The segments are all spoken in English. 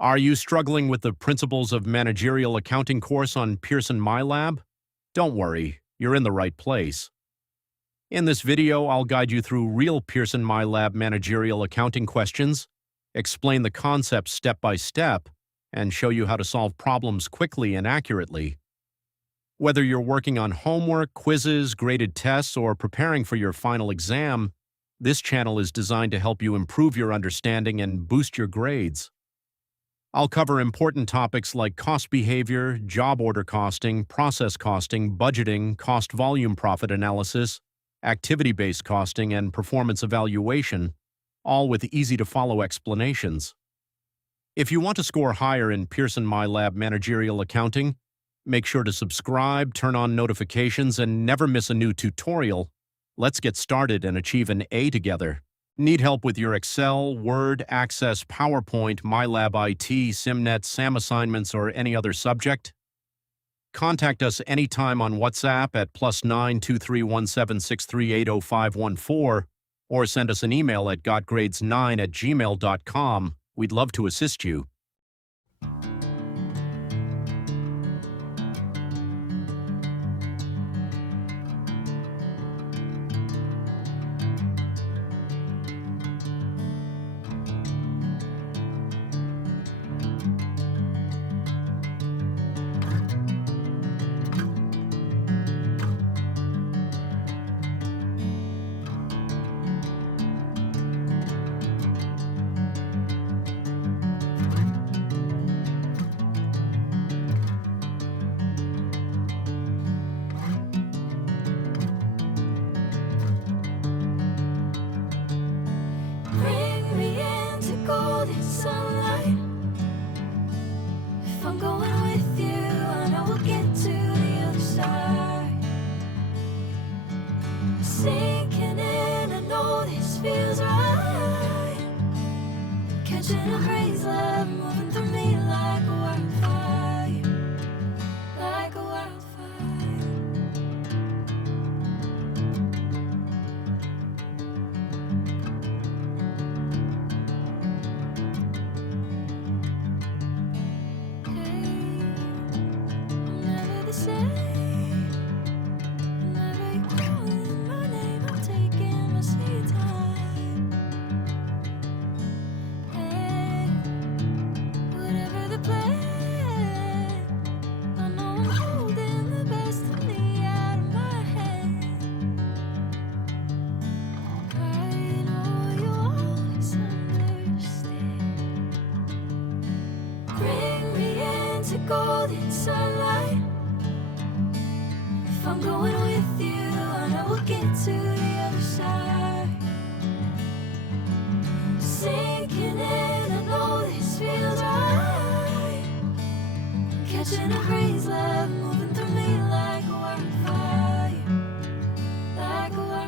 Are you struggling with the Principles of Managerial Accounting course on Pearson MyLab? Don't worry, you're in the right place. In this video, I'll guide you through real Pearson MyLab managerial accounting questions, explain the concepts step by step, and show you how to solve problems quickly and accurately. Whether you're working on homework, quizzes, graded tests, or preparing for your final exam, this channel is designed to help you improve your understanding and boost your grades. I'll cover important topics like cost behavior, job order costing, process costing, budgeting, cost volume profit analysis, activity-based costing, and performance evaluation, all with easy-to-follow explanations. If you want to score higher in Pearson MyLab Managerial Accounting, make sure to subscribe, turn on notifications, and never miss a new tutorial. Let's get started and achieve an A together. Need help with your Excel, Word, Access, PowerPoint, MyLab IT, SimNet, SAM assignments, or any other subject? Contact us anytime on WhatsApp at +9 231763800514 or send us an email at gotgrades9@gmail.com. We'd love to assist you. Bring me into golden sunlight. If I'm going with you, I know we'll get to the other side. Sinking in, I know this feels right. Catching a breeze, love moving through me like a wildfire, like a wildfire. Never the same. Whenever you're calling my name, I'm taking my sweet time. Hey, whatever the plan, I know I'm holding the best of me out of my hand. I know you'll always understand. Bring me into golden sunlight. If I'm going with you, I know we'll get to the other side. Sinking in, I know this feels right. Catching a breeze, love moving through me like a wildfire, like a wildfire.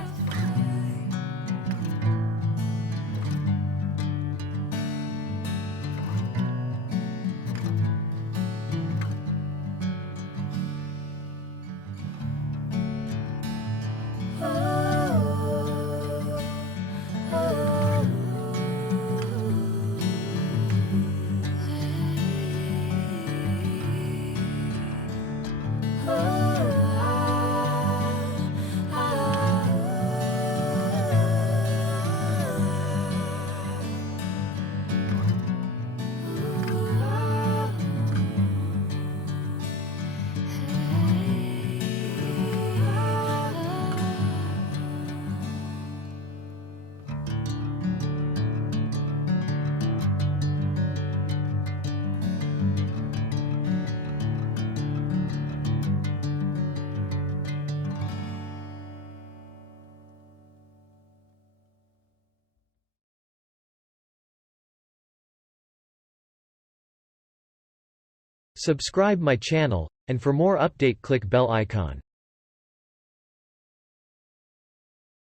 Subscribe my channel, and for more update click bell icon.